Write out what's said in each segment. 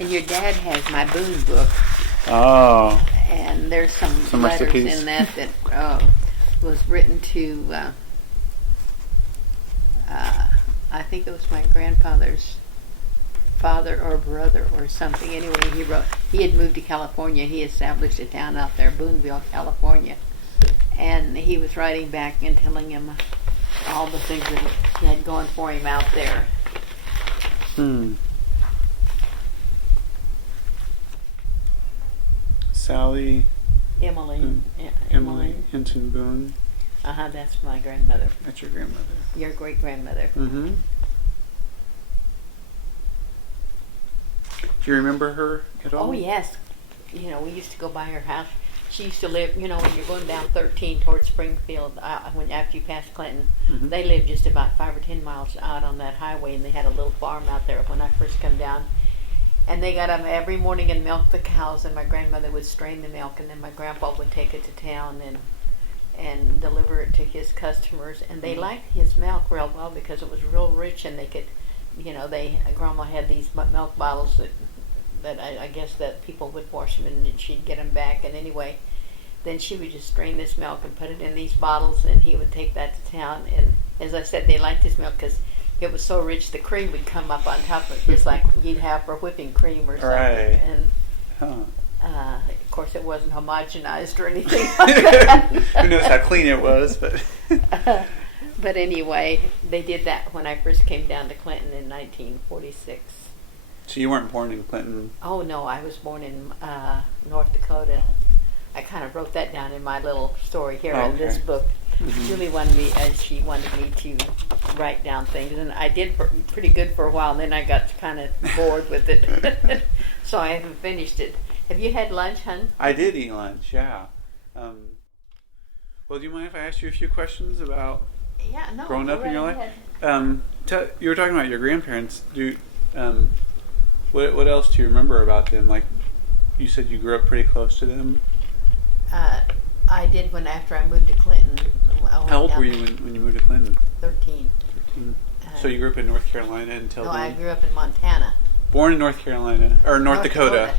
And your dad has my Boone book. Oh. And there's some letters recipes in that was written to, I think it was my grandfather's father or brother or something. Anyway, he had moved to California. He established a town out there, Booneville, California. And he was writing back and telling him all the things that he had going for him out there. Sally. Emily Hinton Boone. That's my grandmother. That's your grandmother. Your great grandmother. Mm-hmm. Do you remember her at all? Oh yes, we used to go by her house. She used to live, when you're going down 13 towards Springfield, after you pass Clinton, they lived just about 5 or 10 miles out on that highway, and they had a little farm out there when I first come down. And they got up every morning and milked the cows, and my grandmother would strain the milk, and then my grandpa would take it to town and deliver it to his customers. And they liked his milk real well because it was real rich, and they could, Grandma had these milk bottles that I guess that people would wash them and she'd get them back. And anyway, then she would just strain this milk and put it in these bottles, and he would take that to town. And as I said, they liked his milk because it was so rich, the cream would come up on top of it, just like you'd have for whipping cream or something. Right. And of course, it wasn't homogenized or anything like that. Who knows how clean it was, but. But anyway, they did that when I first came down to Clinton in 1946. So you weren't born in Clinton? Oh no, I was born in North Dakota. I kind of wrote that down in my little story here in this book. Julie she wanted me to write down things, and I did pretty good for a while, and then I got kind of bored with it. So I haven't finished it. Have you had lunch, hon? I did eat lunch, yeah. Well, do you mind if I ask you a few questions about growing up in your life? You were talking about your grandparents. What else do you remember about them? Like, you said you grew up pretty close to them. I did after I moved to Clinton. How old were you when you moved to Clinton? 13. 13. So you grew up in North Carolina until then? No, I grew up in Montana. Born in North Carolina, or North Dakota.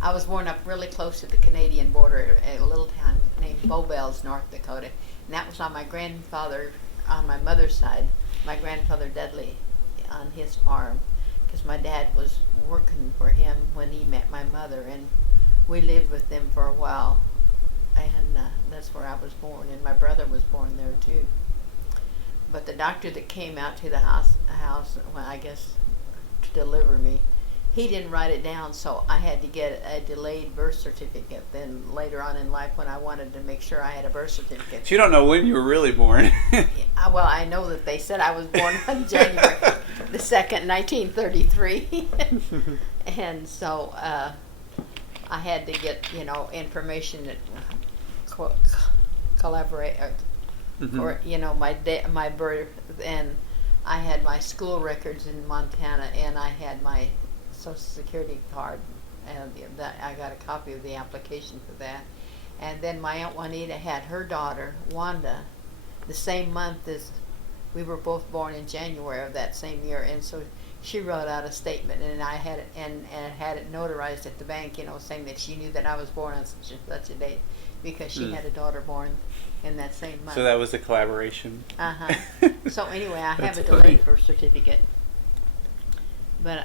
I was born up really close to the Canadian border, at a little town named Bowbells, North Dakota. And that was on my grandfather, on my mother's side, my grandfather Dudley, on his farm. Because my dad was working for him when he met my mother, and we lived with them for a while. And that's where I was born, and my brother was born there too. But the doctor that came out to the house, well, I guess, to deliver me, he didn't write it down, so I had to get a delayed birth certificate. Then later on in life, when I wanted to make sure I had a birth certificate. So you don't know when you were really born. Well, I know that they said I was born on January the 2nd, 1933. And so I had to get, information that collaborate, or my birth, and I had my school records in Montana, and I had my Social Security card, and I got a copy of the application for that. And then my Aunt Juanita had her daughter Wanda the same month as we were both born in January of that same year, and so she wrote out a statement, and I had it and had it notarized at the bank, saying that she knew that I was born on such a date because she had a daughter born in that same month. So that was a collaboration. So anyway, I have a delayed birth certificate, but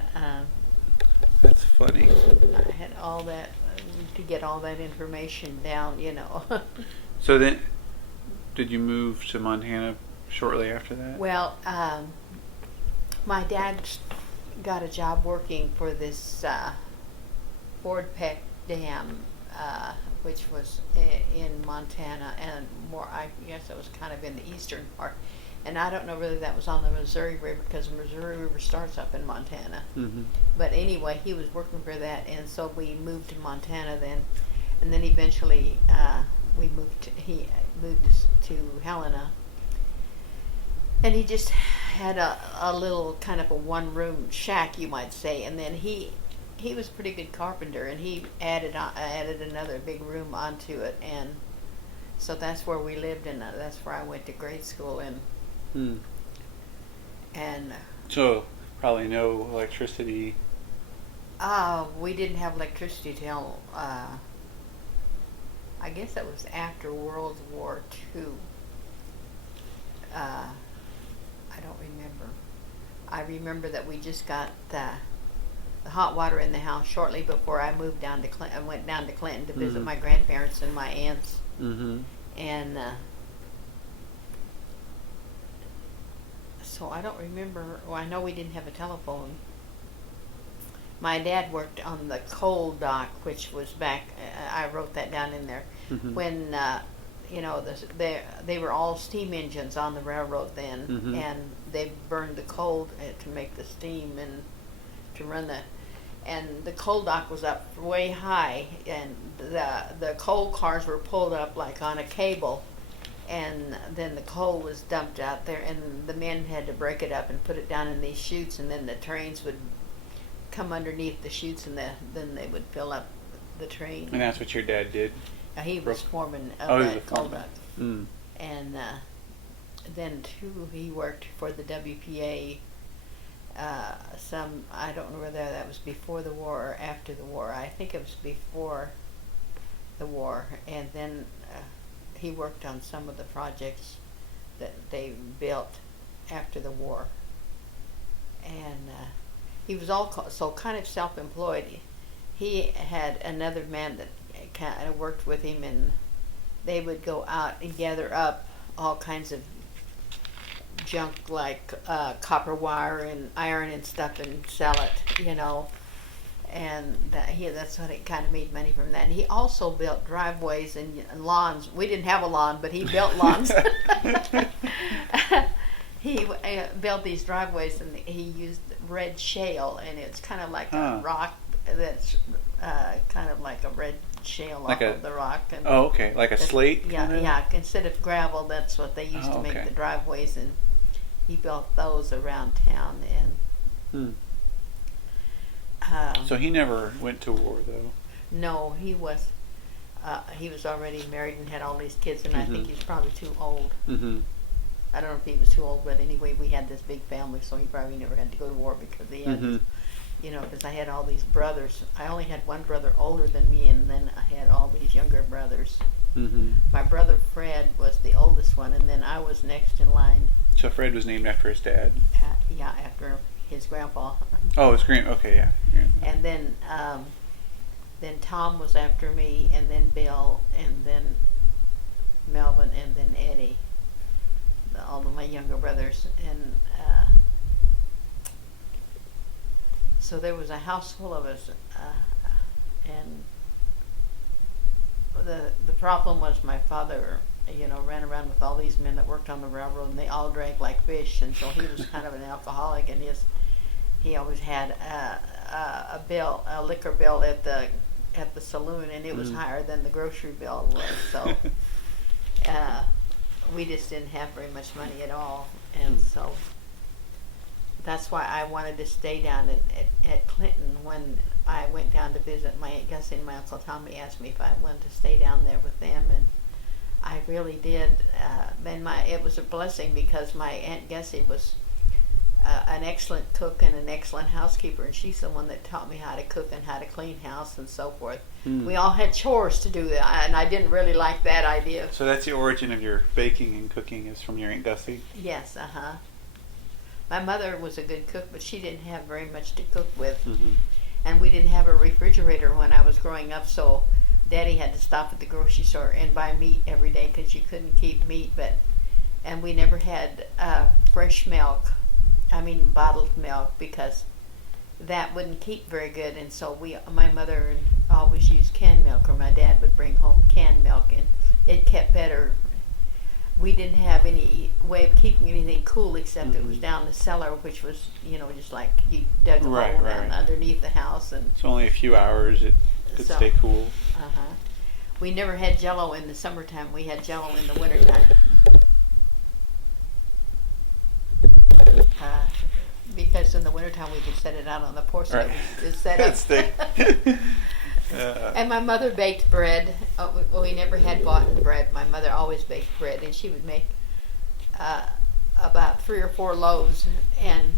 that's funny. I had all that to get all that information down, So then, did you move to Montana shortly after that? Well, my dad got a job working for this Ford Peck Dam, which was in Montana, and I guess it was kind of in the eastern part. And I don't know really that was on the Missouri River, because the Missouri River starts up in Montana. But anyway, he was working for that, and so we moved to Montana then. And then eventually he moved to Helena. And he just had a little kind of a one-room shack, you might say. And then he was a pretty good carpenter, and he added another big room onto it. And so that's where we lived, and that's where I went to grade school in. And so probably no electricity We didn't have electricity till, I guess that was after World War II. I don't remember. I remember that we just got the hot water in the house shortly before I moved down to Clinton. I went down to Clinton to visit my grandparents and my aunts. And so I don't remember. Well, I know we didn't have a telephone. My dad worked on the coal dock, which was back. I wrote that down in there when they were all steam engines on the railroad then, and they burned the coal to make the steam and to run and the coal dock was up way high, and the coal cars were pulled up like on a cable, and then the coal was dumped out there, and the men had to break it up and put it down in these chutes, and then the trains would come underneath the chutes, and then they would fill up the train. And that's what your dad did? He was foreman of that coal dock. And then too, he worked for the WPA. I don't know whether that was before the war or after the war. I think it was before the war. And then he worked on some of the projects that they built after the war. And he was also kind of self-employed. He had another man that kind of worked with him, and they would go out and gather up all kinds of junk like copper wire and iron and stuff and sell it, and that's what it kind of made money from that. And he also built driveways and lawns. We didn't have a lawn, but he built lawns. He built these driveways, and he used red shale, and it's kind of like a rock that's kind of like a red shale like off of the rock. And okay, like a slate? Yeah. Instead of gravel, that's what they used to make the driveways, and he built those around town. And so he never went to war, though? No, he was already married and had all these kids, and I think he's probably too old. I don't know if he was too old, but anyway, we had this big family, so he probably never had to go to war because he had because I had all these brothers. I only had one brother older than me, and then I had all these younger brothers. My brother Fred was the oldest one, and then I was next in line. So Fred was named after his dad? Yeah, after his grandpa. Oh, his okay, yeah. And then Tom was after me, and then Bill, and then Melvin, and then Eddie. All of my younger brothers, and so there was a house full of us, and the problem was my father, ran around with all these men that worked on the railroad, and they all drank like fish, and so he was kind of an alcoholic, and he always had a liquor bill at the saloon, and it was higher than the grocery bill was, so. We just didn't have very much money at all, and so that's why I wanted to stay down at Clinton. When I went down to visit my Aunt Gussie and my Uncle Tommy, asked me if I wanted to stay down there with them, and I really did. Then it was a blessing because my Aunt Gussie was an excellent cook and an excellent housekeeper, and she's the one that taught me how to cook and how to clean house and so forth. We all had chores to do, and I didn't really like that idea. So that's the origin of your baking and cooking, is from your Aunt Gussie? Yes, My mother was a good cook, but she didn't have very much to cook with. And we didn't have a refrigerator when I was growing up, so Daddy had to stop at the grocery store and buy meat every day because you couldn't keep meat. And we never had fresh milk. Bottled milk, because that wouldn't keep very good, and so my mother always used canned milk, or my dad would bring home canned milk, and it kept better. We didn't have any way of keeping anything cool except it was down the cellar, which was just like you dug a hole down underneath the house, and so only a few hours it could stay cool. We never had Jell-O in the summertime. We had Jell-O in the wintertime. Because in the wintertime we could set it out on the porch, so it was set up. And my mother baked bread. We never had bought bread. My mother always baked bread, and she would make about 3 or 4 loaves, and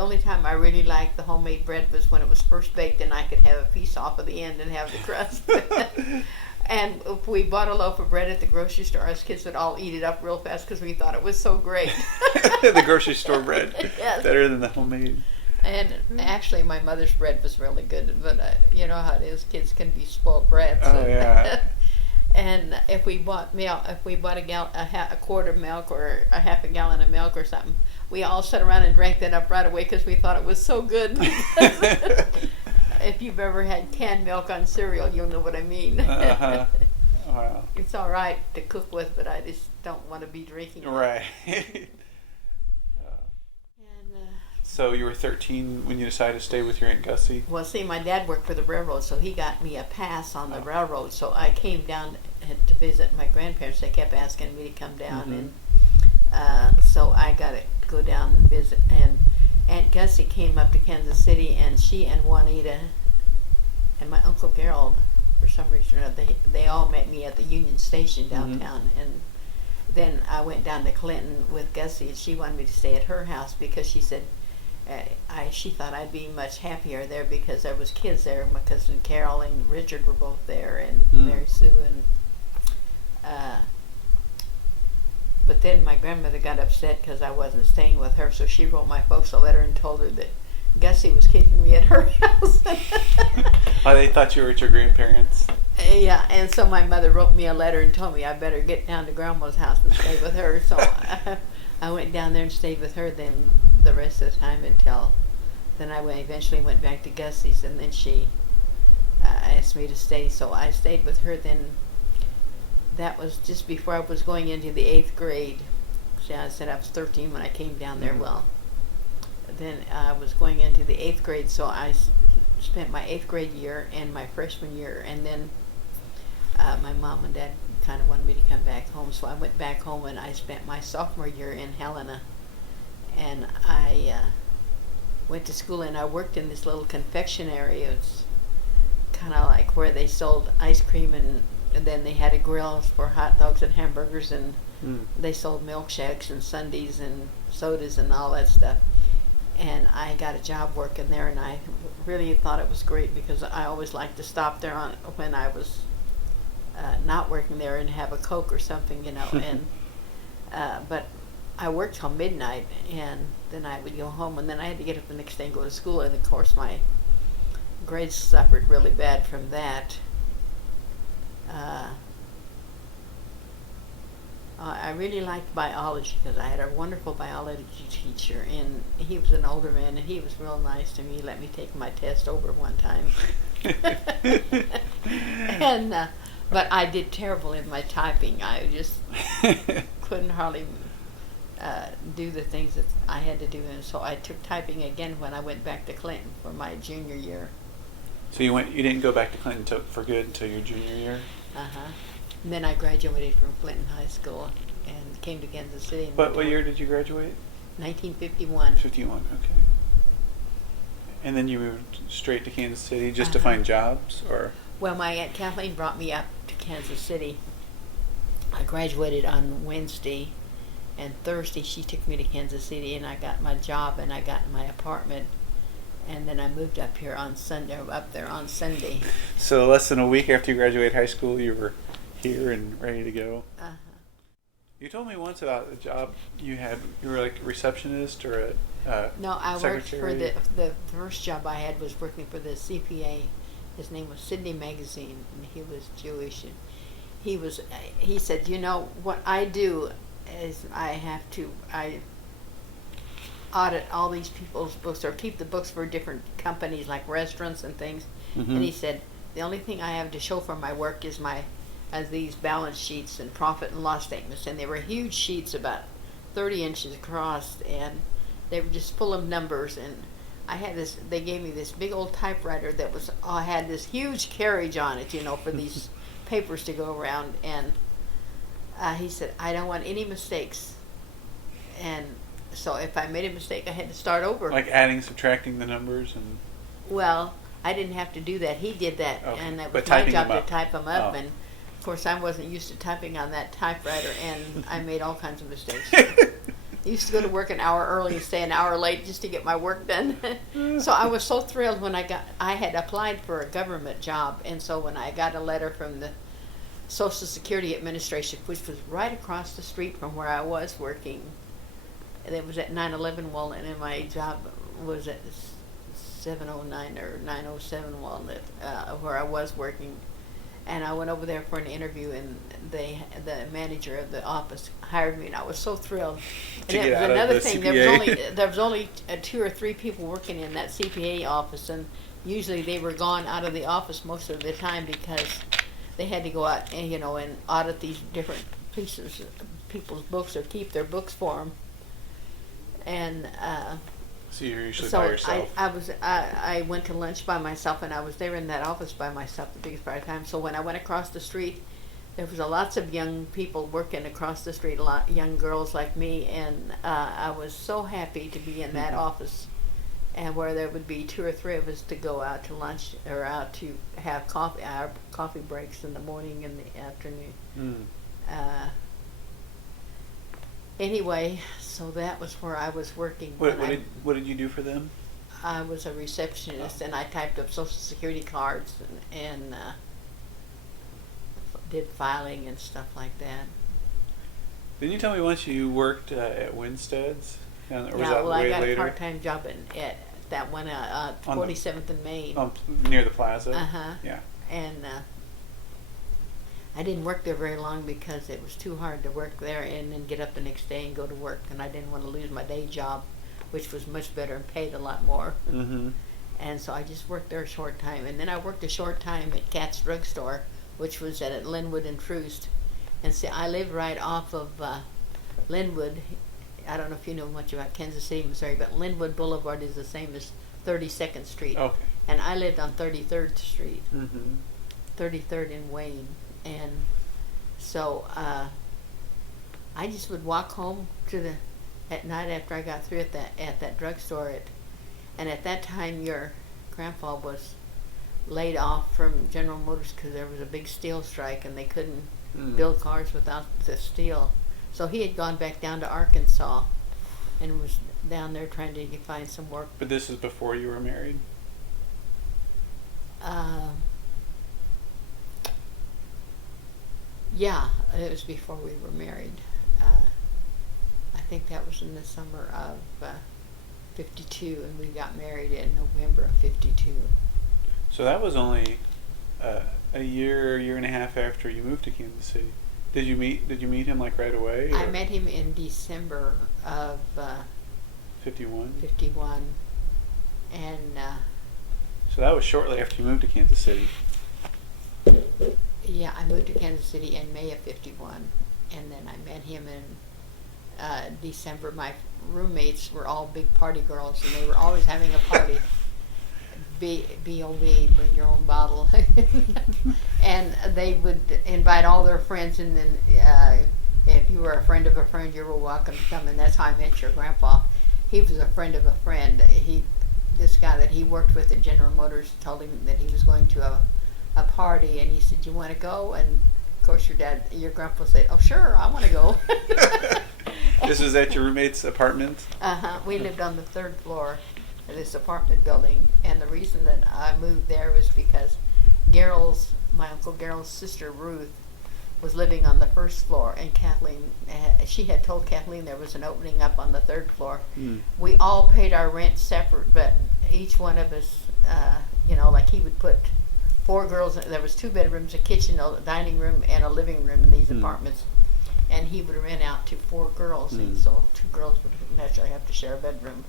The only time I really liked the homemade bread was when it was first baked and I could have a piece off of the end and have the crust. And if we bought a loaf of bread at the grocery store, us kids would all eat it up real fast because we thought it was so great. The grocery store bread. Yes. Better than the homemade. And actually, my mother's bread was really good, but you know how it is. Kids can be spoiled brats. Oh, yeah. And if we bought milk, if we bought a quart of milk or a half a gallon of milk or something, we all sat around and drank that up right away because we thought it was so good. If you've ever had canned milk on cereal, you'll know what I mean. Uh-huh. Wow. It's all right to cook with, but I just don't want to be drinking it. Right. And, so you were 13 when you decided to stay with your Aunt Gussie? well, see, my dad worked for the railroad, so he got me a pass on the railroad. So I came down to visit my grandparents. They kept asking me to come down, and so I got to go down and visit. And Aunt Gussie came up to Kansas City, and she and Juanita and my Uncle Gerald, for some reason or other, they all met me at the Union Station downtown. And then I went down to Clinton with Gussie, and she wanted me to stay at her house because she said she thought I'd be much happier there because there was kids there. My cousin Carol and Richard were both there, and Mary Sue, and but then my grandmother got upset because I wasn't staying with her, so she wrote my folks a letter and told her that Gussie was keeping me at her house. Oh, they thought you were at your grandparents'. Yeah, and so my mother wrote me a letter and told me I better get down to Grandma's house and stay with her. So I went down there and stayed with her then the rest of the time until then I eventually went back to Gussie's, and then she asked me to stay, so I stayed with her. Then that was just before I was going into the 8th grade. See, I said I was 13 when I came down there. Well, then I was going into the 8th grade, so I spent my 8th grade year and my freshman year, and then my mom and dad kind of wanted me to come back home, so I went back home and I spent my sophomore year in Helena. And I went to school and I worked in this little confectionery. It's kind of like where they sold ice cream, and then they had a grill for hot dogs and hamburgers, and they sold milkshakes and sundaes and sodas and all that stuff. And I got a job working there, and I really thought it was great because I always liked to stop there when I was not working there and have a Coke or something, you know. And but I worked till midnight, and then I would go home, and then I had to get up the next day and go to school. And of course, my grades suffered really bad from that. I really liked biology because I had a wonderful biology teacher, and he was an older man, and he was real nice to me. He let me take my test over one time. And but I did terrible in my typing. I just couldn't hardly do the things that I had to do, and so I took typing again when I went back to Clinton for my junior year. So you didn't go back to Clinton for good until your junior year? And then I graduated from Clinton High School and came to Kansas City. What year did you graduate? 1951. 51, okay. And then you moved straight to Kansas City just to find jobs, or? Well, my Aunt Kathleen brought me up to Kansas City. I graduated on Wednesday, and Thursday she took me to Kansas City, and I got my job and I got my apartment, and then I moved up here on Sunday. Up there on Sunday. So less than a week after you graduated high school, you were here and ready to go. You told me once about a job you had. You were like a receptionist or a no, I secretary. worked for the first job I had was working for the CPA. His name was Sidney Magazine, and he was Jewish. And he said, you know, what I do is I audit all these people's books or keep the books for different companies like restaurants and things. And he said, the only thing I have to show for my work is these balance sheets and profit and loss statements. And they were huge sheets about 30 inches across, and they were just full of numbers. And I had this, they gave me this big old typewriter that had this huge carriage on it, you know, for these papers to go around. And he said, I don't want any mistakes. And so if I made a mistake, I had to start over. Like adding, subtracting the numbers and... Well, I didn't have to do that. He did that, okay. And it was my job to type them up. And of course, I wasn't used to typing on that typewriter, and I made all kinds of mistakes. I used to go to work an hour early and stay an hour late just to get my work done. So I was so thrilled when I had applied for a government job, and so when I got a letter from the Social Security Administration, which was right across the street from where I was working, and it was at 911 Walnut, and my job was at 709 or 907 Walnut, where I was working. And I went over there for an interview, and the manager of the office hired me, and I was so thrilled. To And get it out was of another the thing. CPA. There was only 2 or 3 people working in that CPA office, and usually they were gone out of the office most of the time because they had to go out and and audit these different people's books or keep their books for them. And So you're usually so by yourself. I went to lunch by myself, and I was there in that office by myself the biggest part of the time. So when I went across the street, there was lots of young people working across the street, a lot young girls like me, and I was so happy to be in that office, and where there would be 2 or 3 of us to go out to lunch or out to have coffee, our coffee breaks in the morning and the afternoon. Anyway, so that was where I was working. What did you do for them? I was a receptionist, and I typed up Social Security cards and did filing and stuff like that. Didn't you tell me once you worked at Winstead's? Or was that I way got later? a part-time job at that one, 47th and Main. Near the plaza? Uh-huh. Yeah. And I didn't work there very long because it was too hard to work there and then get up the next day and go to work, and I didn't want to lose my day job, which was much better and paid a lot more. Mm-hmm. And so I just worked there a short time, and then I worked a short time at Cat's Drugstore, which was at Linwood and Troost. And see, I live right off of Linwood. I don't know if you know much about Kansas City, Missouri, but Linwood Boulevard is the same as 32nd Street. Okay. And I lived on 33rd Street, Mm-hmm. 33rd and Wayne. And so I just would walk home at night after I got through at that drugstore. And at that time, your grandpa was laid off from General Motors because there was a big steel strike, and they couldn't build cars without the steel. So he had gone back down to Arkansas and was down there trying to find some work. But this is before you were married? Yeah, it was before we were married. I think that was in the summer of 52, and we got married in November of 52. So that was only a year and a half after you moved to Kansas City. Did you meet him like right away? I met him in December of 51. 51, and So that was shortly after you moved to Kansas City. yeah, I moved to Kansas City in May of 51, and then I met him in December. My roommates were all big party girls, and they were always having a party. B.O.B., bring your own bottle. And they would invite all their friends, and then if you were a friend of a friend, you were welcome to come, and that's how I met your grandpa. He was a friend of a friend. This guy that he worked with at General Motors told him that he was going to a party, and he said, "You want to go?" And of course your grandpa said, "Oh sure, I want to go." This was at your roommate's apartment? We lived on the 3rd floor of this apartment building, and the reason that I moved there was because my Uncle Gerald's sister Ruth was living on the 1st floor, and Kathleen, she had told Kathleen there was an opening up on the 3rd floor. We all paid our rent separate, but each one of us, like he would put 4 girls, there was 2 bedrooms, a kitchen, a dining room, and a living room in these apartments, and he would rent out to 4 girls, and so 2 girls would naturally have to share a bedroom.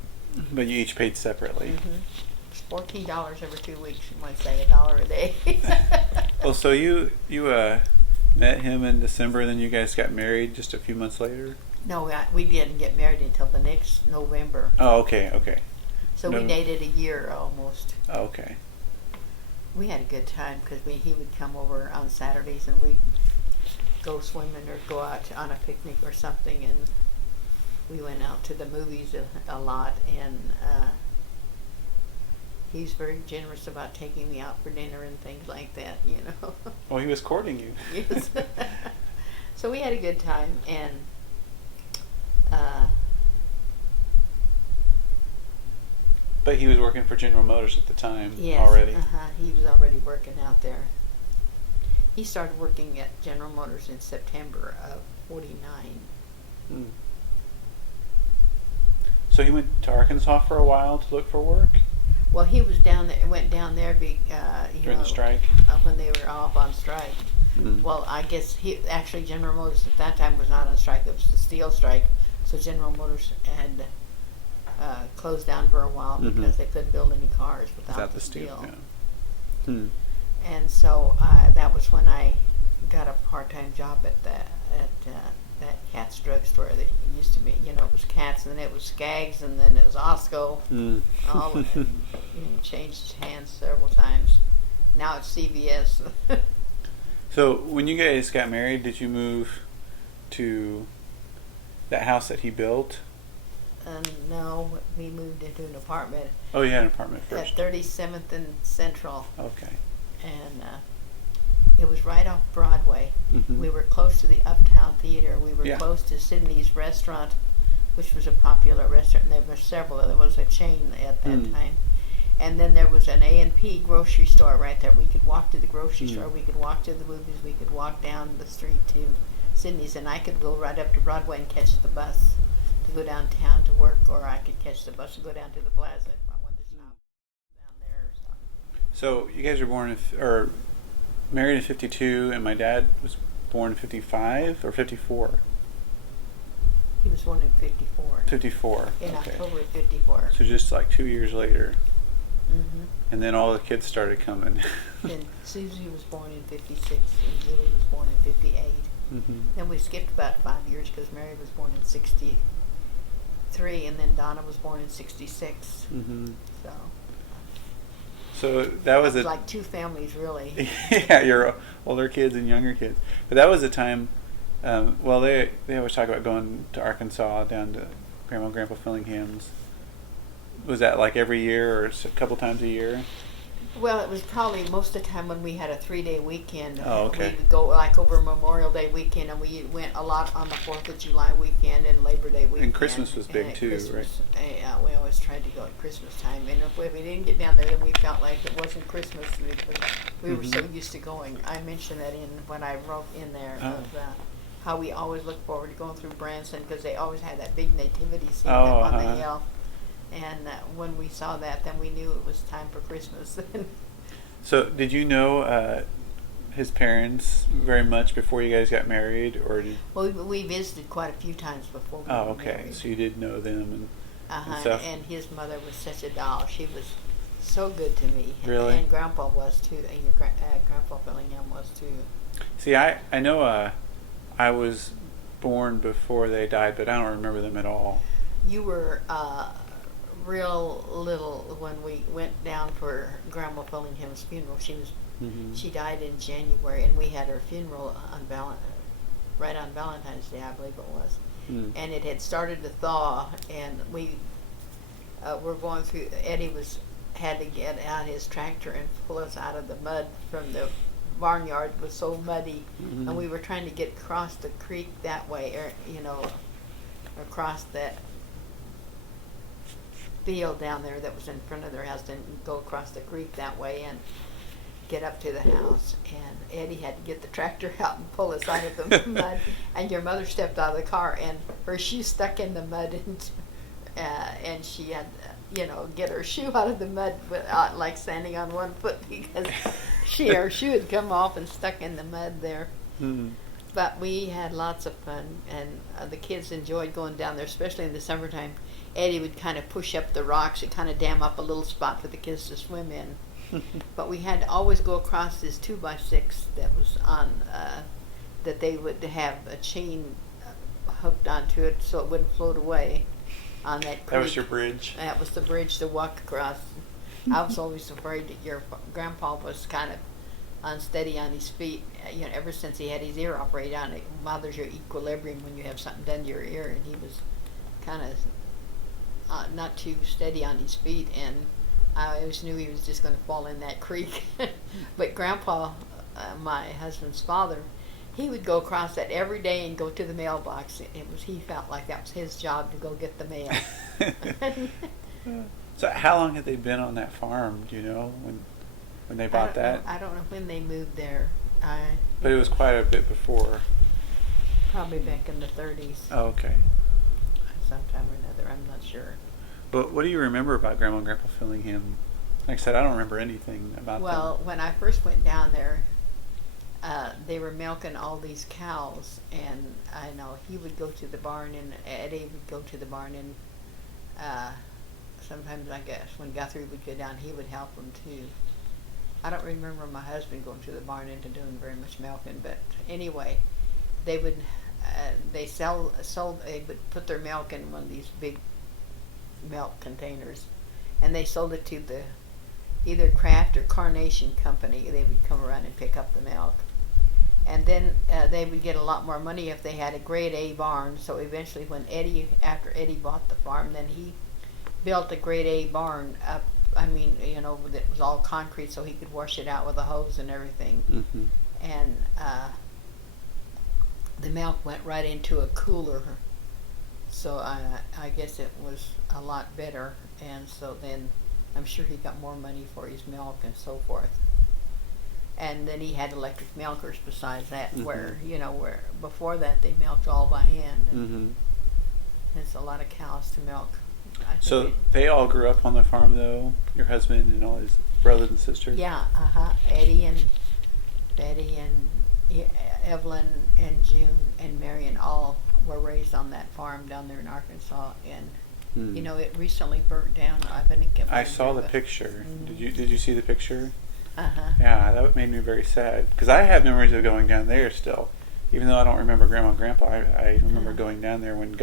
But you each paid separately. It's $14 every 2 weeks. You might say $1 a day. Well, so you met him in December, and then you guys got married just a few months later? No, we didn't get married until the next November. Oh, okay. So we dated a year almost. Oh, okay. We had a good time because he would come over on Saturdays, and we'd go swimming or go out on a picnic or something, and we went out to the movies a lot, and he's very generous about taking me out for dinner and things like that, Well, he was courting you. Yes. So we had a good time, and But he was working for General Motors at the time. Yes, already. He was already working out there. He started working at General Motors in September of '49. Hmm. So he went to Arkansas for a while to look for work? Well, he was down there. Went down there During the strike? When they were off on strike. Mm. Well, I guess General Motors at that time was not on strike. It was the steel strike. So General Motors had closed down for a while because they couldn't build any cars without the steel. Yeah. Hmm. And so that was when I got a part-time job at that Katz drugstore that used to be, it was Katz, and then it was Skaggs, and then it was Osco. Mm. All of it changed hands several times. Now it's CVS. So when you guys got married, did you move to that house that he built? No, we moved into an apartment. Oh, you had an apartment first. At 37th and Central. Okay. And it was right off Broadway. Mm-hmm. We were close to the Uptown Theater. We were Yeah. close to Sydney's Restaurant, which was a popular restaurant. And there were several. There was a chain at that time. And then there was an A&P grocery store right there. We could walk to the grocery store. We could walk to the movies. We could walk down the street to Sydney's. And I could go right up to Broadway and catch the bus to go downtown to work. Or I could catch the bus and go down to the plaza if I wanted to stop down there or something. So you guys were married in 52, and my dad was born in 55 or 54? He was born in 54. 54. In okay. October of 54. So just like 2 years later. Mm-hmm. And then all the kids started coming. Then Susie was born in 56, and Julie was born in 58. Mm-hmm. Then we skipped about 5 years because Mary was born in 63, and then Donna was born in 66. Mm-hmm. So that was like two families, really. Yeah, your older kids and younger kids. But that was a time. Well, they always talk about going to Arkansas, down to Grandma and Grandpa Fillingham's. Was that like every year or a couple times a year? Well, it was probably most of the time when we had a 3-day weekend. Oh, okay. We would go like over Memorial Day weekend, and we went a lot on the 4th of July weekend and Labor Day weekend. And Christmas was big too, Christmas, right? We always tried to go at Christmas time, and if we didn't get down there, then we felt like it wasn't Christmas. We were so used to going. I mentioned that when I wrote in there of how we always look forward to going through Branson because they always had that big nativity scene up on the hill. And when we saw that, then we knew it was time for Christmas. So, did you know his parents very much before you guys got married, or did? Well, we visited quite a few times before we were married. So you did know them and stuff. And his mother was such a doll. She was so good to me. Really? And Grandpa was too. And your Grandpa Fillingham was too. See, I know I was born before they died, but I don't remember them at all. You were real little when we went down for Grandma Fillingham's funeral. She died in January, and we had her funeral on right on Valentine's Day, I believe it was. And it had started to thaw, and we were going through. Eddie had to get out his tractor and pull us out of the mud from the barnyard. It was so muddy, and we were trying to get across the creek that way, or across that field down there that was in front of their house, and go across the creek that way and get up to the house. And Eddie had to get the tractor out and pull us out of the mud. And your mother stepped out of the car, and her shoe stuck in the mud, and she had get her shoe out of the mud without like standing on one foot because her shoe had come off and stuck in the mud there. But we had lots of fun, and the kids enjoyed going down there, especially in the summertime. Eddie would kind of push up the rocks and kind of dam up a little spot for the kids to swim in. But we had to always go across this 2x6 that was on, that they would have a chain hooked onto it so it wouldn't float away on that creek. That was your bridge? That was the bridge to walk across. I was always afraid that your grandpa was kind of unsteady on his feet, ever since he had his ear operated on. It bothers your equilibrium when you have something done to your ear, and he was kind of not too steady on his feet, and I always knew he was just going to fall in that creek. But Grandpa, my husband's father, he would go across that every day and go to the mailbox. He felt like that was his job to go get the mail. So how long had they been on that farm? Do you know when they bought that? I don't know when they moved there. But it was quite a bit before. Probably back in the 30s. Oh, okay. Sometime or another. I'm not sure. But what do you remember about Grandma and Grandpa Fillingham? Like I said, I don't remember anything about them. Well, when I first went down there, they were milking all these cows, and I know he would go to the barn, and Eddie would go to the barn, and sometimes I guess when Guthrie would go down, he would help them too. I don't remember my husband going to the barn and doing very much milking, but anyway, they would they would put their milk in one of these big milk containers, and they sold it to the either Kraft or Carnation Company. They would come around and pick up the milk, and then they would get a lot more money if they had a grade A barn. So eventually, after Eddie bought the farm, then he built a grade A barn up. I mean, that was all concrete, so he could wash it out with a hose and everything. Mm-hmm. And the milk went right into a cooler, so I guess it was a lot better. And so then I'm sure he got more money for his milk and so forth. And then he had electric milkers besides that, Mm-hmm. where before that they milked all by hand. And Mm-hmm. it's a lot of cows to milk. So they all grew up on the farm, though? Your husband and all his brothers and sisters? Yeah, Eddie and Betty and Evelyn and June and Marion all were raised on that farm down there in Arkansas. And it recently burnt down. I saw the picture. Mm-hmm. Did you see the picture? Uh-huh. Yeah, that made me very sad because I have memories of going down there still, even though I don't remember Grandma and Grandpa. I remember going down there when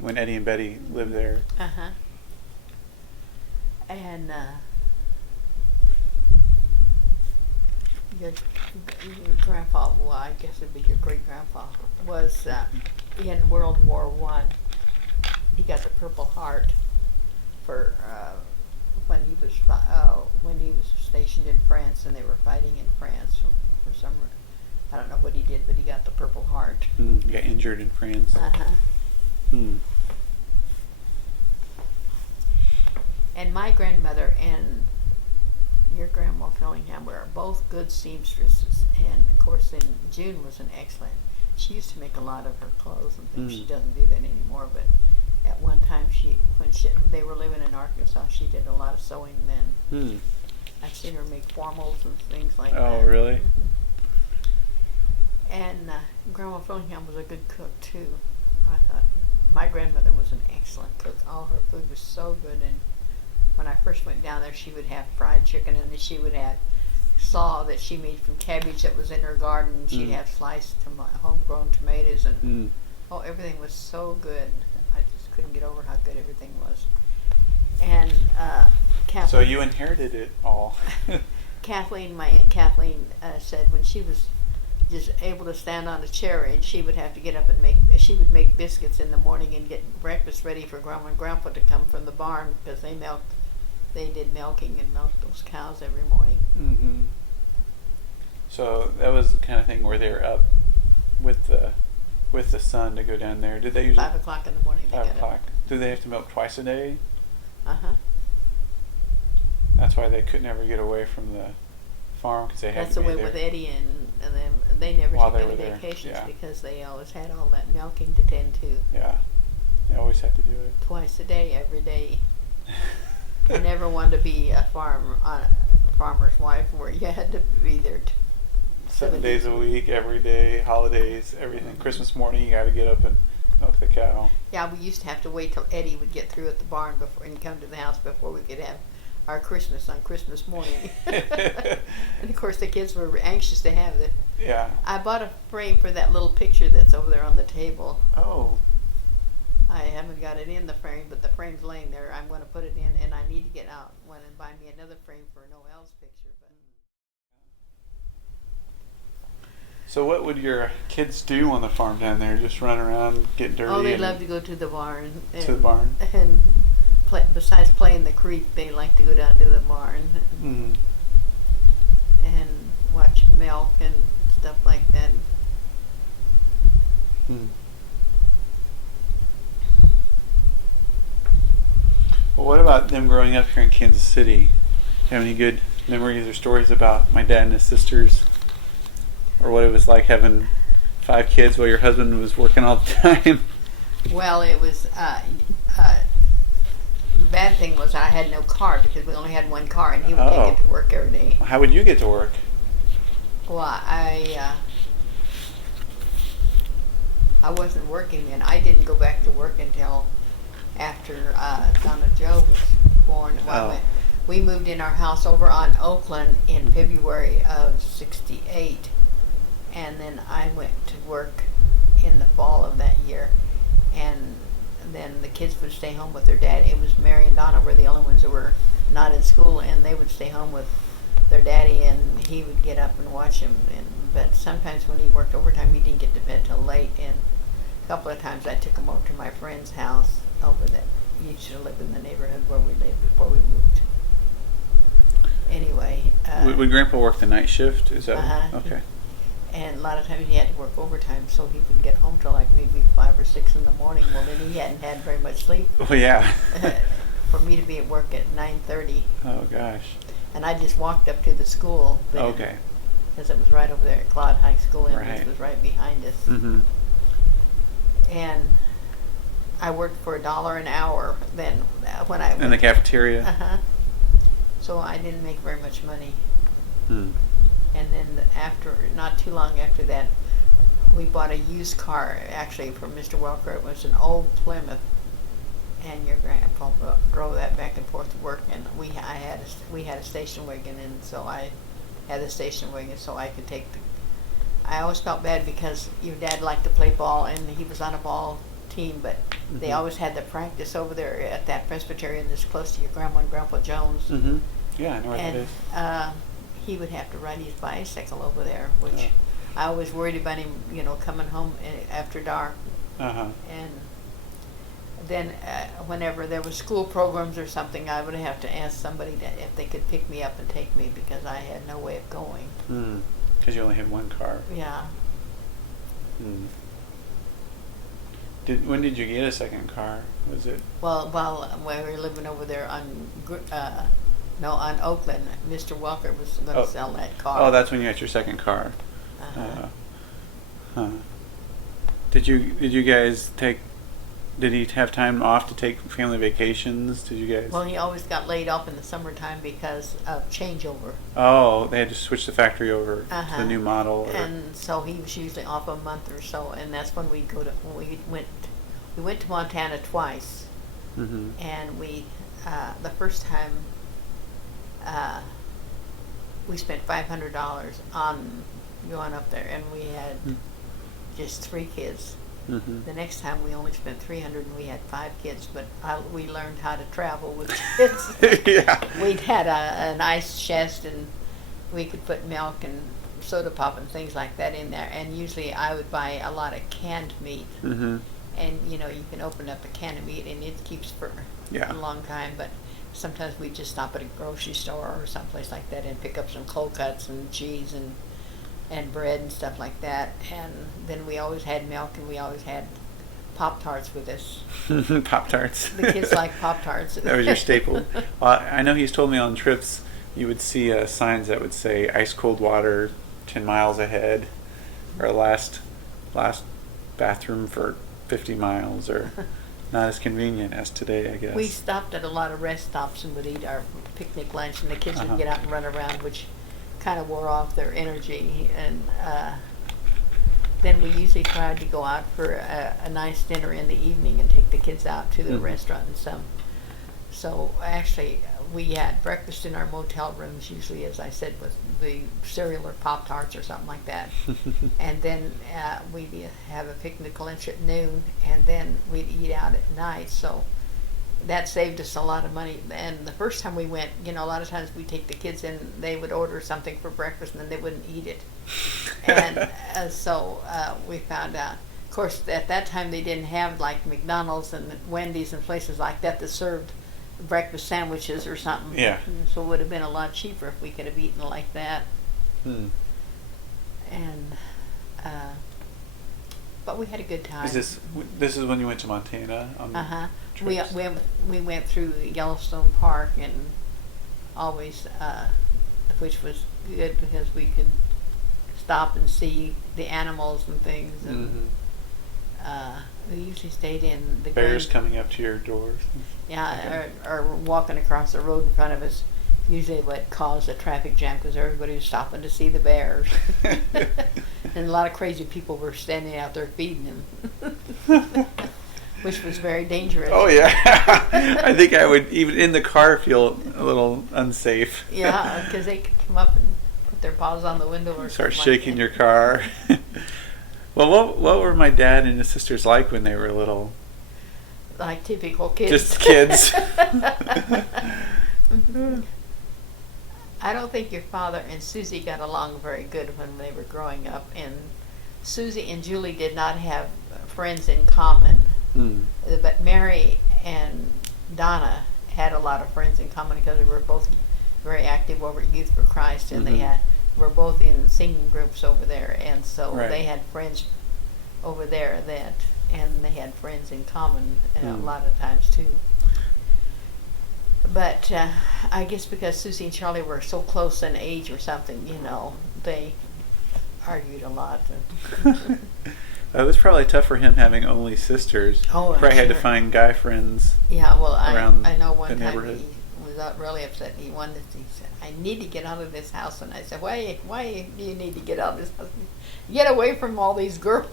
when Eddie and Betty lived there. Uh-huh. And your grandpa, well, I guess it'd be your great-grandpa, was in World War I. He got the Purple Heart for when he was stationed in France, and they were fighting in France for some. I don't know what he did, but he got the Purple Heart. He got injured in France. Uh-huh. And my grandmother and your Grandma Fillingham were both good seamstresses, and of course then June was an excellent. She used to make a lot of her clothes and things. She doesn't do that anymore, but at one time when they were living in Arkansas, she did a lot of sewing then. I've seen her make formals and things like that. Oh, really? Mm-hmm. And Grandma Fillingham was a good cook too. I thought my grandmother was an excellent cook. All her food was so good, and when I first went down there, she would have fried chicken, and then she would have slaw that she made from cabbage that was in her garden. She'd have sliced homegrown tomatoes, and everything was so good. I just couldn't get over how good everything was. And Kathleen. So you inherited it all. Kathleen, my Aunt Kathleen, said when she was just able to stand on a chair, and she would have to get up and she would make biscuits in the morning and get breakfast ready for Grandma and Grandpa to come from the barn, because they did milking and milked those cows every morning. Mm-hmm. So that was the kind of thing where they were up with the sun to go down there. Did they usually 5 o'clock in the morning? 5 o'clock. Did they have to milk twice a day? Uh-huh. That's why they could never get away from the farm, because they had That's to the be way there. with Eddie and them. They never While took they any were there, vacations, yeah. because they always had all that milking to tend to. Yeah, they always had to do it. Twice a day, every day. I never wanted to be a farmer's wife where you had to be there 7 days a week, every day, holidays, everything. Christmas morning, you got to get up and milk the cow. Yeah, we used to have to wait till Eddie would get through at the barn and come to the house before we could have our Christmas on Christmas morning. And of course the kids were anxious to have it. Yeah. I bought a frame for that little picture that's over there on the table. Oh. I haven't got it in the frame, but the frame's laying there. I'm going to put it in, and I need to get out one and buy me another frame for Noel's picture. So what would your kids do on the farm down there? Just run around, get dirty? Oh, they love to go to the barn. To the barn? And besides playing the creek, they like to go down to the barn and watch milk and stuff like that. Well, what about them growing up here in Kansas City? Do you have any good memories or stories about my dad and his sisters? Or what it was like having 5 kids while your husband was working all the time? Well, it was, the bad thing was I had no car because we only had one car and he would take it to work every day. Well, how would you get to work? Well, I wasn't working then. I didn't go back to work until after Donna Jo was born. Well, we moved in our house over on Oakland in February of '68, and then I went to work in the fall of that year, and then the kids would stay home with their dad. It was Mary and Donna were the only ones that were not in school, and they would stay home with their daddy, and he would get up and watch them. But sometimes when he worked overtime, he didn't get to bed till late, and a couple of times I took him over to my friend's house over that used to live in the neighborhood where we lived before we moved. Anyway. Would Grandpa work the night shift? Is that okay? And a lot of times he had to work overtime, so he wouldn't get home till like maybe 5 or 6 in the morning. Well, then he hadn't had very much sleep. Oh yeah. For me to be at work at 9:30. Oh gosh. And I just walked up to the school. Then, okay. Because it was right over there at Claude High School, and Right. this was right behind us. Mm-hmm. And I worked for $1 an hour then when I In the cafeteria. So I didn't make very much money. Hmm. And then after, not too long after that, we bought a used car actually from Mr. Welker. It was an old Plymouth, and your grandpa drove that back and forth to work. And we had a station wagon, and so I had a station wagon so I could take the. I always felt bad because your dad liked to play ball, and he was on a ball team, but they always had the practice over there at that Presbyterian that's close to your grandma and Grandpa Jones. Mm-hmm. Yeah, I know where that is. He would have to ride his bicycle over there, which I always worried about him, coming home after dark. Uh-huh. And then whenever there was school programs or something, I would have to ask somebody if they could pick me up and take me because I had no way of going. Because you only had one car. Yeah. When did you get a second car? Was it? Well, while we were living over there on Oakland, Mr. Walker was going to sell that car. Oh, that's when you got your second car. Did you guys take? Did he have time off to take family vacations? Did you guys? Well, he always got laid off in the summertime because of changeover. Oh, they had to switch the factory over to the new model. And so he was usually off a month or so, and that's when we went to Montana twice. Mm-hmm. And we the first time we spent $500 on going up there, and we had just 3 kids. Mm-hmm. The next time we only spent $300 and we had 5 kids, but we learned how to travel with kids. Yeah. We'd had an ice chest, and we could put milk and soda pop and things like that in there, and usually I would buy a lot of canned meat. Mm-hmm. And you can open up a can of meat and it keeps for a long time, but sometimes we just stop at a grocery store or someplace like that and pick up some cold cuts and cheese and bread and stuff like that. And then we always had milk, and we always had Pop-Tarts with us. Pop-Tarts. The kids like Pop-Tarts. That was your staple. I know he's told me on trips you would see signs that would say ice cold water 10 miles ahead, or last bathroom for 50 miles, or not as convenient as today, I guess. We stopped at a lot of rest stops and would eat our picnic lunch, and the kids would get out and run around, which kind of wore off their energy. And then we usually tried to go out for a nice dinner in the evening and take the kids out to the restaurant and some. So actually, we had breakfast in our motel rooms, usually, as I said, with the cereal or Pop-Tarts or something like that. And then we'd have a picnic lunch at noon, and then we'd eat out at night. So that saved us a lot of money. And the first time we went, a lot of times we'd take the kids in, they would order something for breakfast, and then they wouldn't eat it. And so we found out. Of course, at that time, they didn't have like McDonald's and Wendy's and places like that served breakfast sandwiches or something. Yeah. So it would have been a lot cheaper if we could have eaten like that. And but we had a good time. This is when you went to Montana on the trips. We went through Yellowstone Park and always, which was good because we could stop and see the animals and things, and we usually stayed in the Bears coming up to your doors. Yeah, or walking across the road in front of us. Usually what caused a traffic jam because everybody was stopping to see the bears. And a lot of crazy people were standing out there feeding them, which was very dangerous. Oh, yeah. I think I would, even in the car, feel a little unsafe. Yeah, because they could come up and put their paws on the window or start something shaking like your car. Well, what were my dad and his sisters like when they were little? Like typical kids. Just kids. I don't think your father and Susie got along very good when they were growing up, and Susie and Julie did not have friends in common. But Mary and Donna had a lot of friends in common because they were both very active over at Youth for Christ, and they were both in singing groups over there, and so they had friends over there and they had friends in common a lot of times too. But I guess because Susie and Charlie were so close in age or something, they argued a lot. It was probably tough for him having only sisters. Oh, probably had to sure. find guy friends. Yeah, well, around I know one the time neighborhood. he was really upset. He said, "I need to get out of this house." And I said, "Why do you need to get out of this house? Get away from all these girls."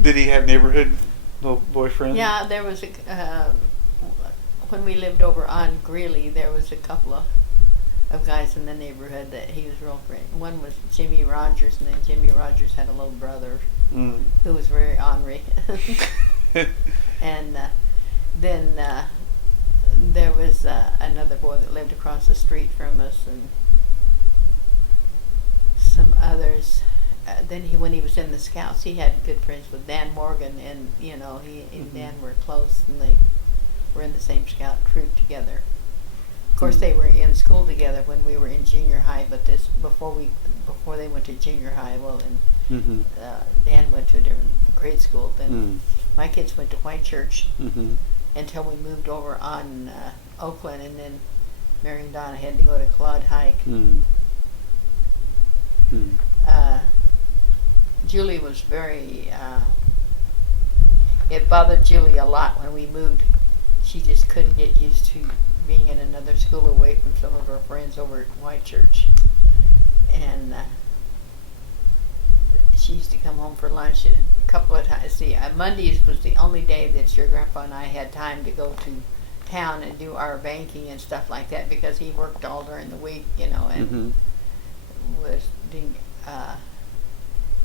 Did he have neighborhood little boyfriends? Yeah, there was when we lived over on Greeley, there was a couple of guys in the neighborhood that he was real friend. One was Jimmy Rogers, and then Jimmy Rogers had a little brother who was very ornery. And then there was another boy that lived across the street from us, and some others. Then when he was in the Scouts, he had good friends with Dan Morgan, and he and Dan were close, and they were in the same Scout troop together. Of course, they were in school together when we were in junior high, but before they went to junior high, Dan went to a different grade school. Then my kids went to White Church until we moved over on Oakland, and then Mary and Donna had to go to Claude Hike. Julie was very, it bothered Julie a lot when we moved. She just couldn't get used to being in another school away from some of her friends over at White Church. And she used to come home for lunch and a couple of times. See, Mondays was the only day that your grandpa and I had time to go to town and do our banking and stuff like that because he worked all during the week, and was doing,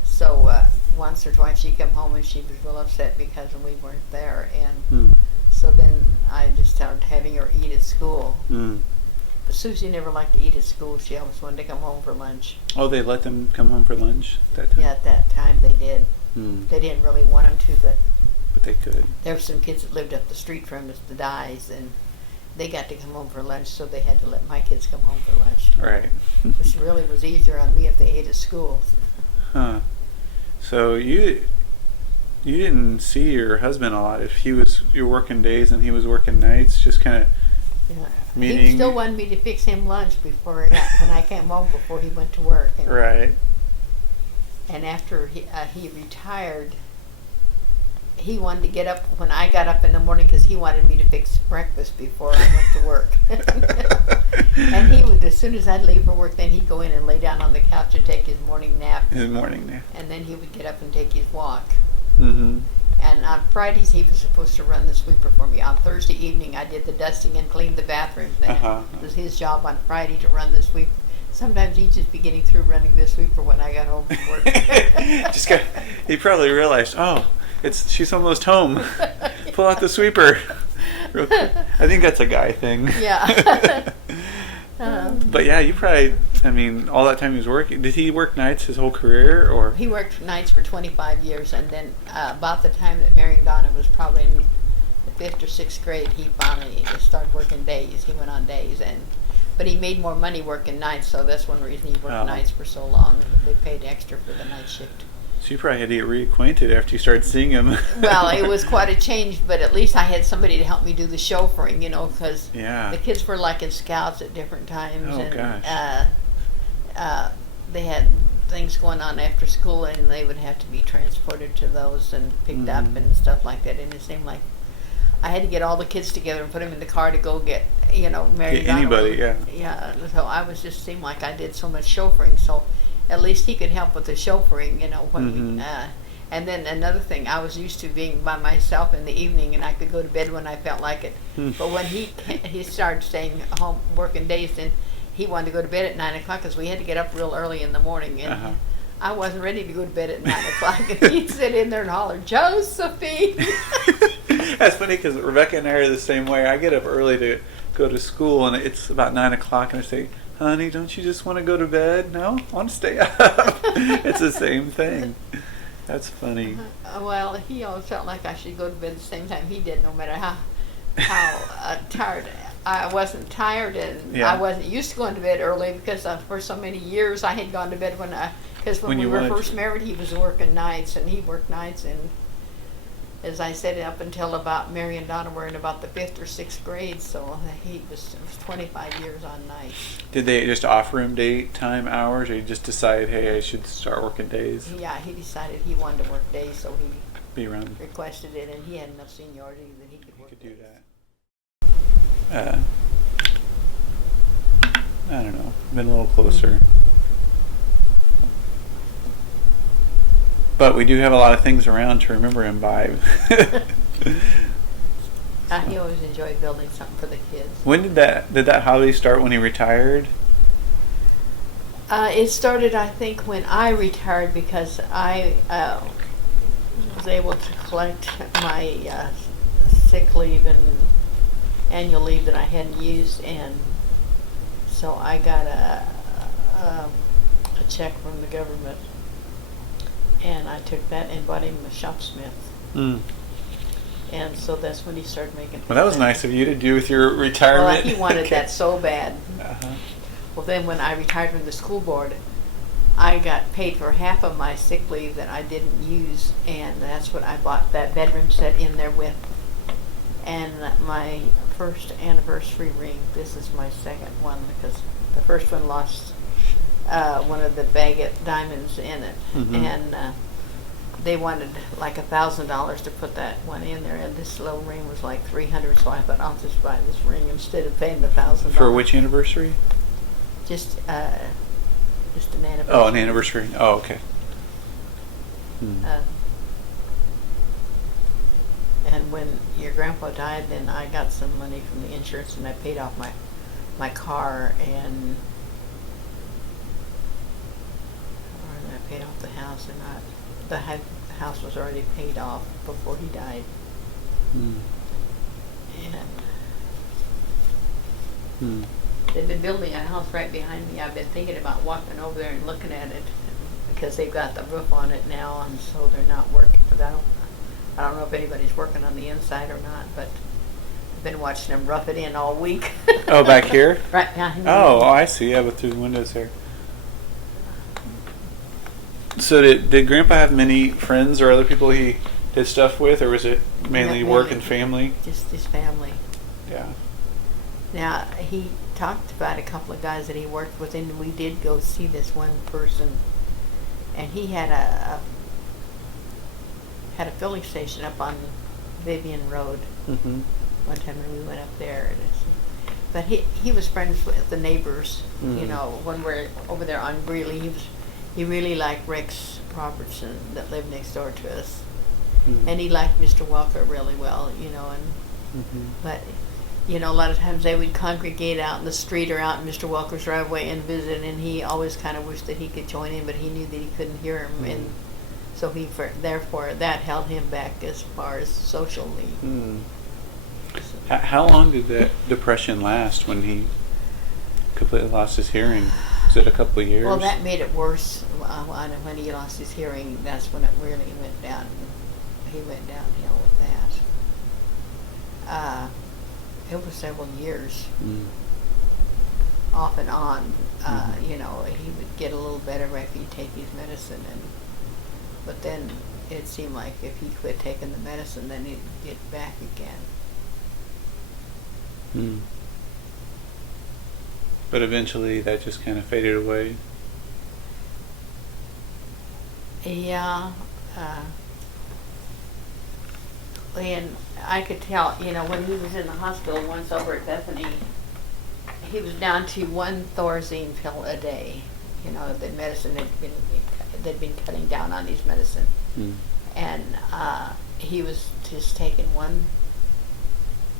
so once or twice she'd come home and she was real upset because we weren't there, and so then I just started having her eat at school. But Susie never liked to eat at school. She always wanted to come home for lunch. Oh, they let them come home for lunch that time? Yeah, at that time they did. They didn't really want them to, but they could. There were some kids that lived up the street from us, the Dyes, and they got to come home for lunch, so they had to let my kids come home for lunch. Right. Which really was easier on me if they ate at school. Huh. So you didn't see your husband a lot if you were working days and he was working nights, just kind of meeting. He still wanted me to fix him lunch when I came home before he went to work. And, right. And after he retired, he wanted to get up when I got up in the morning because he wanted me to fix breakfast before I went to work. And he would, as soon as I'd leave for work, then he'd go in and lay down on the couch and take his morning nap. His morning nap. And then he would get up and take his walk. Mm-hmm. And on Fridays, he was supposed to run the sweeper for me. On Thursday evening, I did the dusting and cleaned the bathrooms. Then it was his job on Friday to run the sweeper. Sometimes he'd just be getting through running the sweeper when I got home from work. He probably realized, she's almost home. Pull out the sweeper. Real quick. I think that's a guy thing. Yeah. But yeah, you probably, all that time he was working. Did he work nights his whole career, or? He worked nights for 25 years, and then about the time that Mary and Donna was probably in the 5th or 6th grade, he finally started working days. He went on days, but he made more money working nights, so that's one reason he worked nights for so long. They paid extra for the night shift. So you probably had to get reacquainted after you started seeing him. Well, it was quite a change, but at least I had somebody to help me do the chauffeuring, because Yeah. the kids were like in scouts at different times, Oh, and gosh. they had things going on after school, and they would have to be transported to those and picked up and stuff like that. And it seemed like I had to get all the kids together and put them in the car to go get, Mary. Get anybody, yeah. Yeah, so I was just seemed like I did so much chauffeuring, so at least he could help with the chauffeuring, when we. And then another thing, I was used to being by myself in the evening, and I could go to bed when I felt like it. But when he started staying home working days, then he wanted to go to bed at 9 o'clock because we had to get up real early in the morning, and I wasn't ready to go to bed at 9 o'clock, and he'd sit in there and holler, "Josephine." That's funny because Rebecca and I are the same way. I get up early to go to school, and it's about 9 o'clock, and I say, "Honey, don't you just want to go to bed?" "No, I want to stay up." It's the same thing. That's funny. Well, he always felt like I should go to bed at the same time he did, no matter how tired. I wasn't tired, and I wasn't used to going to bed early because for so many years I had gone to bed because when we were first married, he was working nights, and he worked nights, and as I said, up until about Mary and Donna were in about the 5th or 6th grade, so it was 25 years on nights. Did they just offer him daytime hours, or you just decide, hey, I should start working days? Yeah, he decided he wanted to work days, so he be around. Requested it, and he had enough seniority that he could work. He could do days. that. I don't know. Been a little closer. But we do have a lot of things around to remember him by. He always enjoyed building something for the kids. When did that hobby start? When he retired? It started, I think, when I retired because I was able to collect my sick leave and annual leave that I hadn't used, and so I got a check from the government. And I took that and bought him a shopsmith. And so that's when he started making. Well, that was nice of you to do with your retirement. Well, he wanted that so bad. Well, then when I retired from the school board, I got paid for half of my sick leave that I didn't use, and that's what I bought that bedroom set in there with. And my first anniversary ring, this is my second one because the first one lost one of the baguette diamonds in it, and they wanted like $1,000 to put that one in there, and this little ring was like $300, so I thought I'll just buy this ring instead of paying the $1,000. For which anniversary? Just an anniversary. Oh, an anniversary. Oh, okay. And when your grandpa died, then I got some money from the insurance, and I paid off my car, and I paid off the house, and the house was already paid off before he died. And they've been building a house right behind me. I've been thinking about walking over there and looking at it because they've got the roof on it now, and so they're not working. But I don't know if anybody's working on the inside or not, but I've been watching them rough it in all week. Oh, back here? Right behind me. Oh, I see. Yeah, but through the windows there. So did Grandpa have many friends or other people he did stuff with, or was it mainly work and family? Just his family. Yeah. Now, he talked about a couple of guys that he worked with, and we did go see this one person, and he had a filling station up on Vivian Road. One time when we went up there, but he was friends with the neighbors. When we're over there on Greeley, he really liked Rex Robertson that lived next door to us, and he liked Mr. Walker really well. But a lot of times they would congregate out in the street or out in Mr. Walker's driveway and visit, and he always kind of wished that he could join in, but he knew that he couldn't hear him, and so therefore that held him back as far as socially. How long did that depression last when he completely lost his hearing? Was it a couple of years? Well, that made it worse. When he lost his hearing, that's when it really went down. He went downhill with that. It was several years, off and on. He would get a little better after he'd take his medicine, but then it seemed like if he quit taking the medicine, then he'd get back again. Hmm. But eventually that just kind of faded away. Yeah. And I could tell, when he was in the hospital once over at Bethany, he was down to one Thorazine pill a day. The medicine they'd been cutting down on his medicine. Hmm. And he was just taking one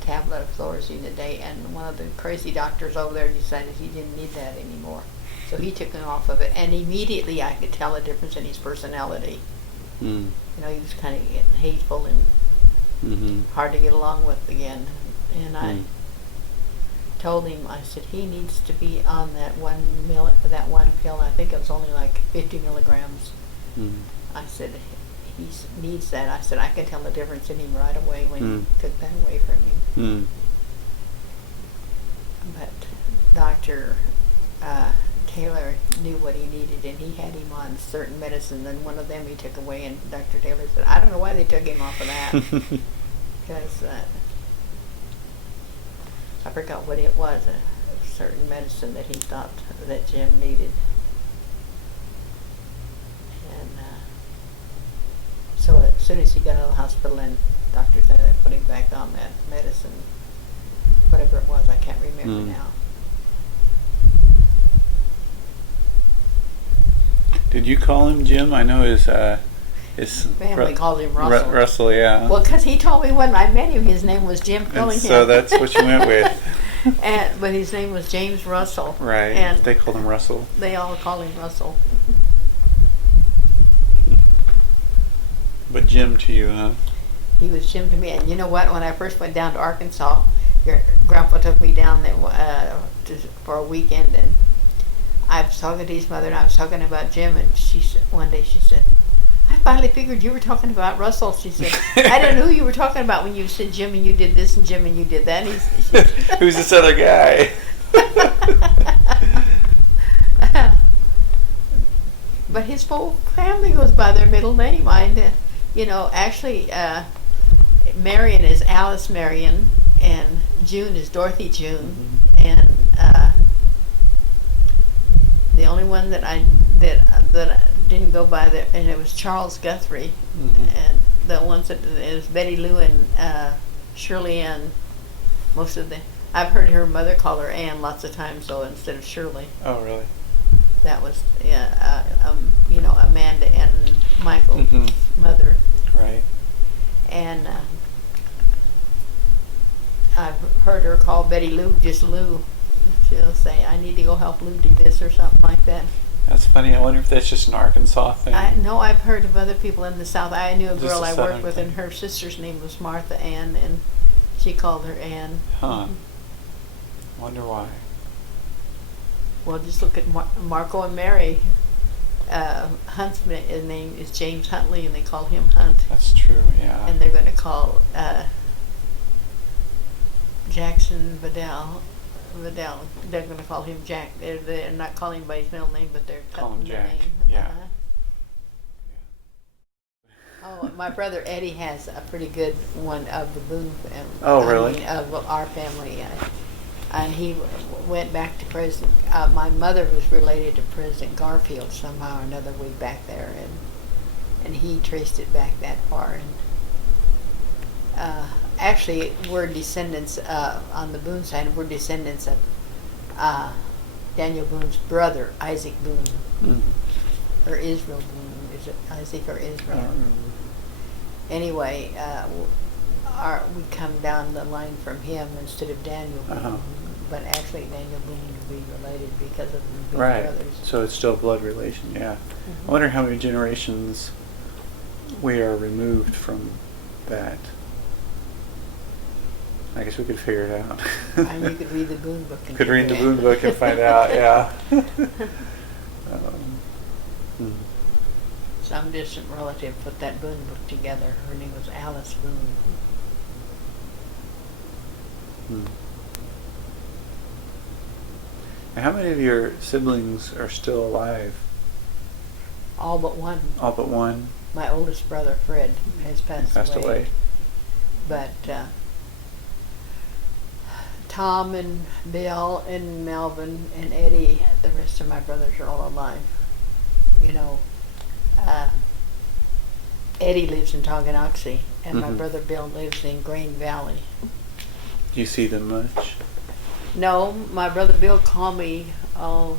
tablet of Thorazine a day, and one of the crazy doctors over there decided he didn't need that anymore. So he took him off of it, and immediately I could tell a difference in his personality. Hmm. He was kind of getting hateful and Mm-hmm. hard to get along with again. And I told him, I said, he needs to be on that one pill. I think it was only like 50 milligrams. Mm. I said, he needs that. I said, I can tell the difference in him right away when you took that away from him. But Dr. Taylor knew what he needed, and he had him on certain medicine. Then one of them he took away, and Dr. Taylor said, I don't know why they took him off of that. Because I forgot what it was, a certain medicine that he thought that Jim needed. And so as soon as he got out of the hospital, and Dr. Taylor put him back on that medicine, whatever it was, I can't remember now. Did you call him Jim? I know his family calls him Russell. Russell, yeah. Well, because he told me when I met him, his name was Jim Fillingham. So that's what you went with. But his name was James Russell. Right. And they called him Russell. They all call him Russell. But Jim to you, huh? He was Jim to me. And you know what? When I first went down to Arkansas, your grandpa took me down there for a weekend, and I was talking to his mother, and I was talking about Jim, and one day she said, I finally figured you were talking about Russell. She said, I didn't know who you were talking about when you said Jim and you did this and Jim and you did that. And who's this other guy? But his whole family goes by their middle name. Actually, Marion is Alice Marion, and June is Dorothy June, and the only one that didn't go by there, and it was Charles Guthrie, and the ones that is Betty Lou and Shirley Ann. I've heard her mother call her Ann lots of times, though, instead of Shirley. Oh, really? That was Amanda and Michael's mother. Right. And I've heard her call Betty Lou just Lou. She'll say, I need to go help Lou do this or something like that. That's funny. I wonder if that's just an Arkansas thing. No, I've heard of other people in the South. I knew a girl I worked with, and her sister's name was Martha Ann, and she called her Ann. Huh. Wonder why. Well, just look at Marco and Mary. Hunt's name is James Huntley, and they call him Hunt. That's true, yeah. And they're going to call Jackson Vidal. They're going to call him Jack. They're not calling him by his middle name, but they're calling him Jack. Name. Yeah. Oh, my brother Eddie has a pretty good one of the Boone family. Oh, really? Of our family. And he went back to President. My mother was related to President Garfield somehow or another way back there, and he traced it back that far. And actually, we're descendants on the Boone side. We're descendants of Daniel Boone's brother, Isaac Boone, or Israel Boone. Is it Isaac or Israel? I don't remember. Anyway, we come down the line from him instead of Daniel Boone. But actually, Daniel Boone would be related because of the Boone brothers. So it's still a blood relation, yeah. I wonder how many generations we are removed from that. I guess we could figure it out. And you could read the Boone book. Could read the Boone book and find out, yeah. Some distant relative put that Boone book together. Her name was Alice Boone. Now, how many of your siblings are still alive? All but one. All but one? my oldest brother, Fred, has passed away. But Tom and Bill and Melvin and Eddie, the rest of my brothers are all alive. You know, Eddie lives in Tonganoxie, and my brother Bill lives in Green Valley. Do you see them much? No, my brother Bill called me a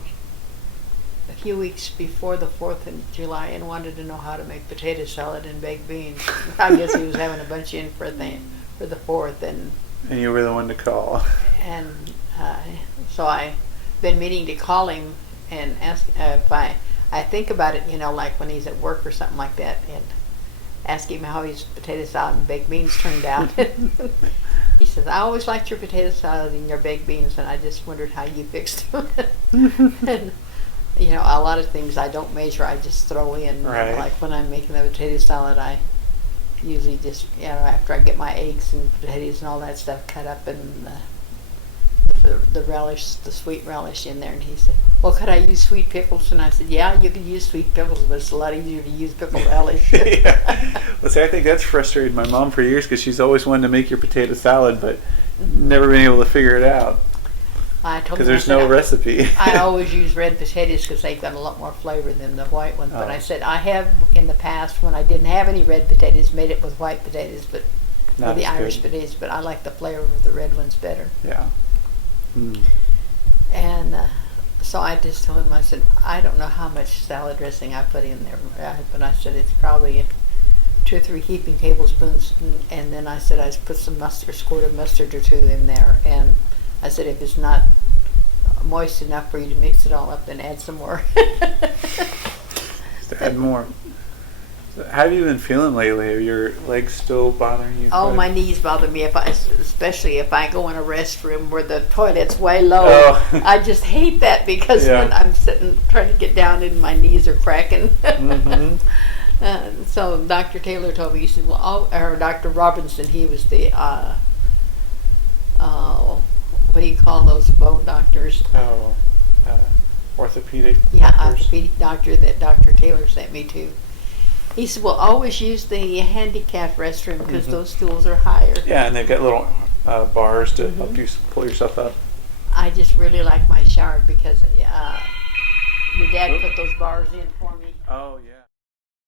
few weeks before the 4th of July and wanted to know how to make potato salad and baked beans. I guess he was having a bunch in for the 4th, and you were the one to call. And so I've been meaning to call him and ask if I think about it, you know, like when he's at work or something like that, and ask him how his potato salad and baked beans turned out. He says, I always liked your potato salad and your baked beans, and I just wondered how you fixed them. And, you know, a lot of things I don't measure, I just throw in. Right. Like when I'm making the potato salad, I usually just, you know, after I get my eggs and potatoes and all that stuff cut up and the relish, the sweet relish in there. And he said, well, could I use sweet pickles? And I said, yeah, you can use sweet pickles, but it's a lot easier to use pickled relish. Yeah. Well, see, I think that's frustrated my mom for years because she's always wanted to make your potato salad, but never been able to figure it out. I told because him, there's no recipe. I always use red potatoes because they've got a lot more flavor than the white ones. But I said I have in the past when I didn't have any red potatoes, made it with white potatoes, but Not with the as Irish good. potatoes. But I like the flavor of the red ones better. Yeah. Mm. And so I just told him, I said, I don't know how much salad dressing I put in there, but I said it's probably 2 or 3 heaping tablespoons. And then I said I put some mustard, squirt of mustard or 2 in there, and I said if it's not moist enough for you to mix it all up, then add some more. Just add more. So how have you been feeling lately? Are your legs still bothering you? Oh, my knees bother me, especially if I go in a restroom where the toilet's way low. Oh. I just hate that because when I'm sitting trying to get down and my knees are cracking. Mm-hmm. So Dr. Taylor told me, he said, well, or Dr. Robinson, he was the, what do you call those bone doctors? Oh, orthopedic Yeah, doctors. orthopedic doctor that Dr. Taylor sent me to. He said, well, always use the handicapped restroom because those stools are higher. Yeah, and they've got little bars to help you pull yourself up. I just really like my shower because your dad put those bars in for me. Oh, yeah.